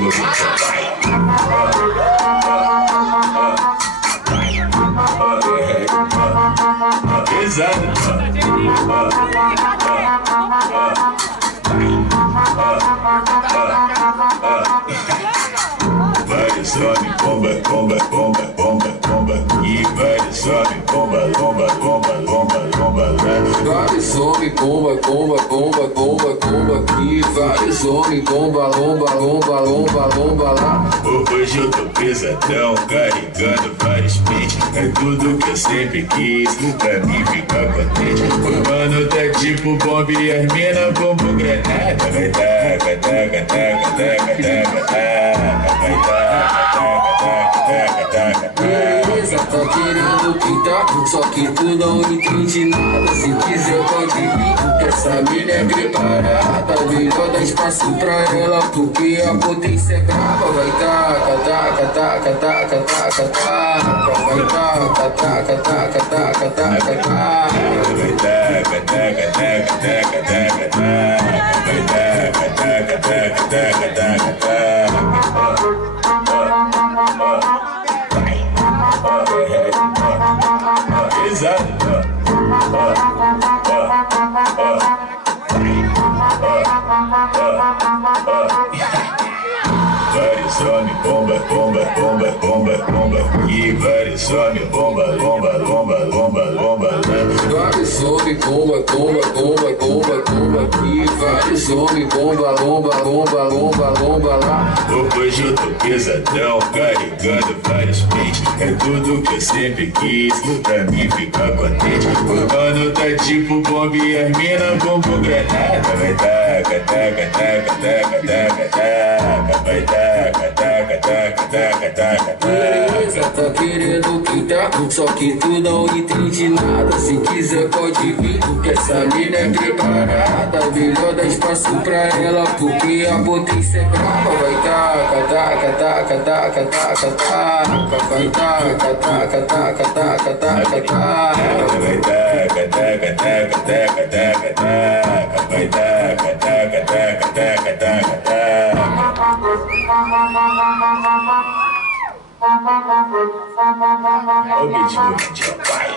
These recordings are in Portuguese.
ritmo que pesado. Vai, sobe, bomba, bomba, bomba, bomba, bomba. E vai, sobe, bomba, bomba, bomba, bomba, bomba. Vai, sobe, bomba, bomba, bomba, bomba, bomba. E vai, sobe, bomba, lomba, lomba, lomba, lomba lá. Hoje eu tô pesadão, carregando vários beats. É tudo que eu sempre quis, pra mim ficar contente. O mano tá tipo bomba e as mina bombo granada. Vai taca, taca, taca, taca, taca, taca. Vai taca, taca, taca, taca, Beleza, tá querendo pintar, só que tu não entende nada. Se quiser pode vir, que essa mina é preparada. Melhor dar espaço pra ela, porque a potência é brava. Vai taca, taca, taca, taca, taca, taca. Vai taca, taca, taca, taca, taca, taca. vai taca, taca, taca, taca, taca, taca. Vai taca, taca, taca, taca, taca, taca. Pesado. Vários homens, bomba, bomba, bomba, bomba, bomba. E vários homens, bomba, bomba, bomba, bomba, bomba. Vários homens, bomba, bomba, bomba, bomba, bomba. E vários homens, bomba, lomba, lomba, lomba, lomba lá. Hoje eu tô pesadão, carregando vários beats. É tudo que eu sempre quis, pra mim ficar contente. O mano tá tipo bomba e as mina bombo granada. Vai taca, taca, taca, taca, taca, taca. Vai taca, taca, taca, taca, taca, taca. Beleza, tá querendo pintar, só que tu não entende nada. Se quiser pode vir, que essa mina é preparada. Melhor dar espaço pra ela, porque a potência é brava. Vai taca, taca, taca, taca, taca, taca. Vai taca, taca, taca, taca, taca, taca. Vai taca, taca, taca, taca, taca, taca. Vai taca, taca, taca, taca, taca, taca. O ritmo que te vai.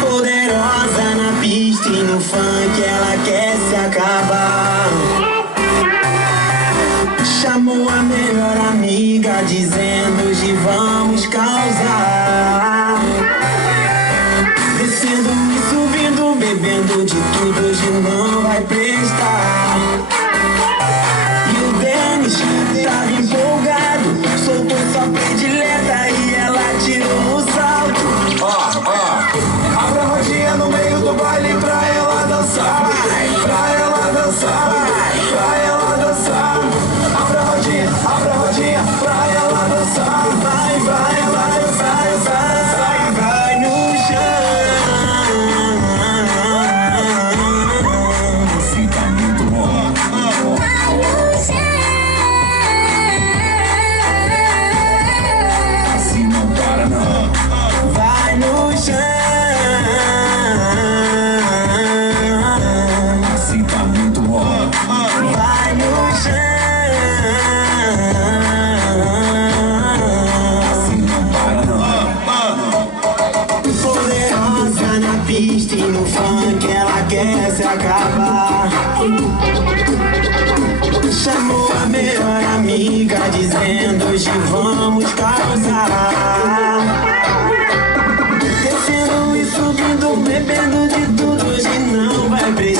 Poderosa na pista e no funk ela quer se acabar. Chamou a melhor amiga dizendo hoje vamos causar. Descendo e subindo, bebendo de tudo, hoje não vai prestar. E o Denis tava empolgado, soltou sua predileta e ela tirou no salto. Abra a rodinha no meio do baile pra ela dançar. Pra ela dançar, pra ela dançar. Abra a rodinha pra ela dançar. Vai, vai, vai, vai, vai, Vai no chão. fica muito bom. Assim não para não. Vai no chão. Assim tá muito bom. Vai no chão. Assim não para não. Poderosa na pista e no funk ela quer se acabar. Chamou a melhor amiga dizendo hoje vamos causar. Descendo e subindo, bebendo de tudo, hoje não vai precisar.